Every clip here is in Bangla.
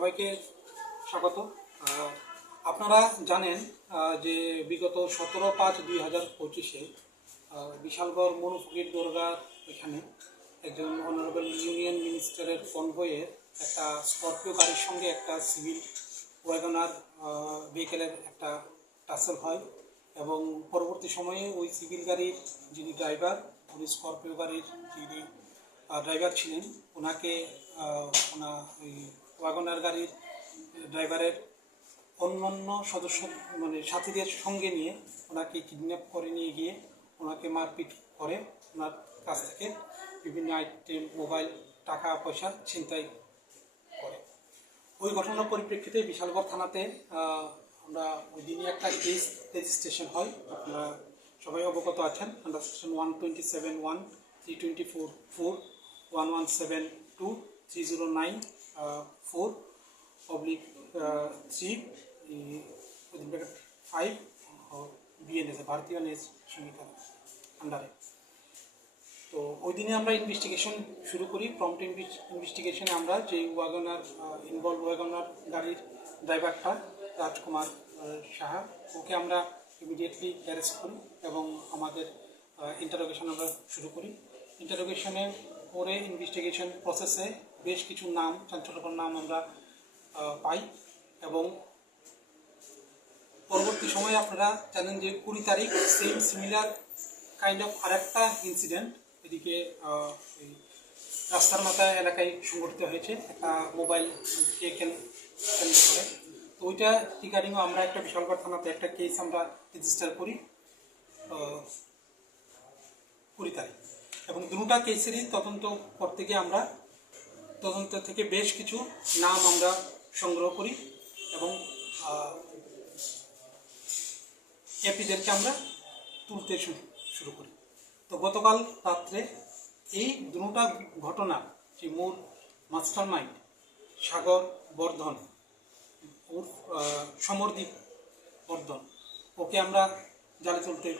সবাইকে স্বাগত। আপনারা জানেন যে বিগত 17/5/2025 বিশালগড় মনুফকির দরগা এখানে একজন অনারেবল ইউনিয়ন মিনিস্টারের কনভয়ের একটা স্করপিও গাড়ির সঙ্গে একটা সিভিল ওয়াগনার ভেহিকেলের একটা টাসেল হয় এবং পরবর্তী সময়ে ওই সিভিল গাড়ির যিনি ড্রাইভার, উনি স্করপিও গাড়ির যিনি ড্রাইভার ছিলেন, ওনাকে ওই ওয়াগনার গাড়ির ড্রাইভারের অন্যান্য সদস্য মানে সাথীদের সঙ্গে নিয়ে ওনাকে কিডন্যাপ করে নিয়ে গিয়ে ওনাকে মারপিট করে ওনার কাছ থেকে বিভিন্ন আইটেম, মোবাইল, টাকা পয়সা ছিনতাই করে। ওই ঘটনার পরিপ্রেক্ষিতে বিশালগড় থানাতে আমরা ওই দিনই একটা কেস রেজিস্ট্রেশন হয়। আপনারা সবাই অবগত আছেন। আন্ডার সেকশন 127(1), 324(4), 1172, 309(4)/3 BNS ভারতীয় নেজ সংহিতার আন্ডারে। তো ওই দিনে আমরা ইনভেস্টিগেশন শুরু করি। প্রম্পট ইনভেস্টিগেশনে আমরা যে ওয়াগনার ওয়াগনার গাড়ির ড্রাইভারটা রাজকুমার সাহা, ওকে আমরা ইমিডিয়েটলি অ্যারেস্ট করি এবং আমাদের ইন্টারোগেশন আমরা শুরু করি। ইন্টারোগেশনে পরে ইনভেস্টিগেশন প্রসেসে বেশ কিছু নাম, চাঞ্চল্যকর নাম আমরা পাই এবং পরবর্তী সময়ে আপনারা জানেন যে 20 তারিখ সিমিলার কাইন্ড অফ আরেকটা ইনসিডেন্ট এদিকে রাস্তার মাথা এলাকায় সংঘটিত হয়েছে, একটা মোবাইল কেন্দ্র করে। তো ওইটা রিগার্ডিংও আমরা একটা বিশালগড় থানাতে একটা কেস আমরা রেজিস্টার করি 20 তারিখ এবং দুটা কেসেরই তদন্ত করতে গিয়ে আমরা তদন্ত থেকে বেশ কিছু নাম আমরা সংগ্রহ করি এবং এপিদেরকে আমরা তুলতে শুরু করি। তো গতকাল রাত্রে এই দুটা ঘটনা, যে মূল মাস্টার মাইন্ড সাগর বর্ধন সমরদীপ বর্ধন, ওকে আমরা জালে তুলতে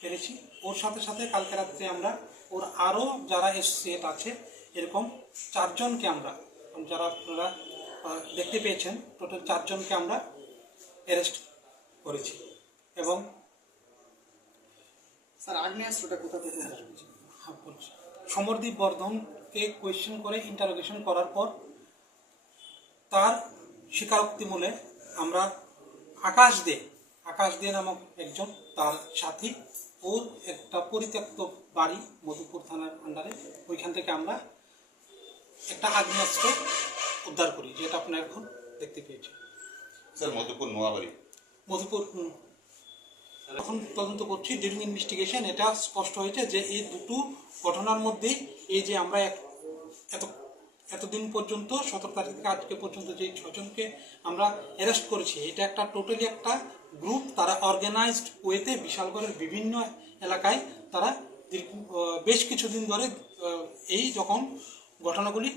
পেরেছি। ওর সাথে সাথে কালকে রাত্রে আমরা ওর আরও যারা এসোসিয়েট আছে এরকম 4 জনকে আমরা, যারা আপনারা দেখতে পেয়েছেন, টোটাল 4 জনকে আমরা অ্যারেস্ট করেছি। এবং স্যার আগ্নেয়াস্ত্রটা কোথা থেকে আসবে? সমরদীপ বর্ধনকে কোয়েশ্চেন করে ইন্টারোগেশন করার পর তার স্বীকারোক্তি মূলে আমরা আকাশ দে নামক একজন তার সাথী, ওর একটা পরিত্যক্ত বাড়ি মধুপুর থানার আন্ডারে, ওইখান থেকে আমরা একটা আগ্নেয়াস্ত্র উদ্ধার করি, যেটা আপনারা এখন দেখতে পেয়েছেন। স্যার মধুপুর নোয়াবাড়ি এখন তদন্ত করছি। ডিউরিং ইনভেস্টিগেশন এটা স্পষ্ট হয়েছে যে এই দুটো ঘটনার মধ্যেই এই যে আমরা এতদিন পর্যন্ত 17 তারিখ থেকে আজকে পর্যন্ত যে 6 জনকে আমরা অ্যারেস্ট করেছি, এটা একটা টোটালি একটা গ্রুপ। তারা অর্গানাইজড ওয়েতে বিশালগড়ের বিভিন্ন এলাকায় তারা বেশ কিছুদিন ধরে এই যখন ঘটনাগুলি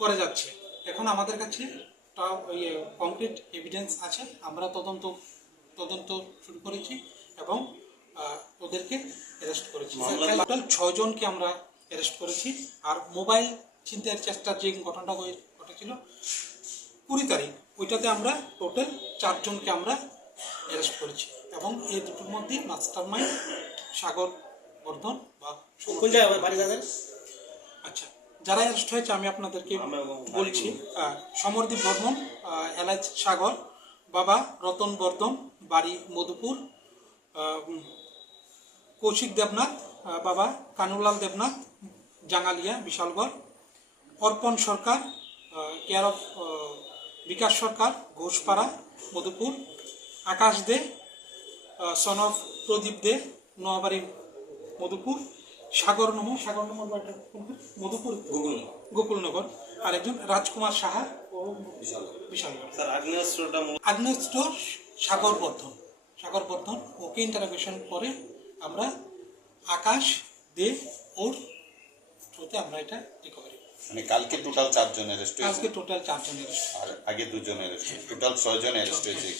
করে যাচ্ছে। এখন আমাদের কাছে কংক্রিট এভিডেন্স আছে, আমরা তদন্ত শুরু করেছি এবং ওদেরকে অ্যারেস্ট করেছি। টোটাল 6 জনকে আমরা অ্যারেস্ট করেছি। আর মোবাইল ছিনতাইয়ের চেষ্টার যে ঘটনাটা ঘটেছিল 20 তারিখ, ওইটাতে আমরা টোটাল 4 জনকে আমরা অ্যারেস্ট করেছি এবং এই দুটোর মধ্যে মাস্টার মাইন্ড সাগর বর্ধন বা কোন জায়গায় বাড়ি যাবেন? আচ্ছা, যারা অ্যারেস্ট হয়েছে আমি আপনাদেরকে বলছি। সমরদীপ বর্ধন, এলাচ সাগর, বাবা রতন বর্ধন, বাড়ি মধুপুর, কৌশিক দেবনাথ, বাবা কানুলাল Debnath, Jangalia Bishalgarh, Arpan Sarkar, care of Bikash Sarkar, Ghoshpara Madhupur, Akash De, son of Pradip De, Noabari Madhupur, Sagar number Madhupur Gokulnagar, আর একজন রাজকুমার সাহা ও বিশালগড়। আগ্নেয়াস্ত্র সাগর বর্ধন, ওকে ইন্টারোগেশন করে আমরা আকাশ দে ওর থ্রুতে আমরা এটা রিকভারি। মানে কালকে টোটাল 4 জন অ্যারেস্ট হয়েছে, আজকে টোটাল 4 জন অ্যারেস্ট, আর আগে 2 জন অ্যারেস্ট, টোটাল 6 জন অ্যারেস্ট হয়েছে।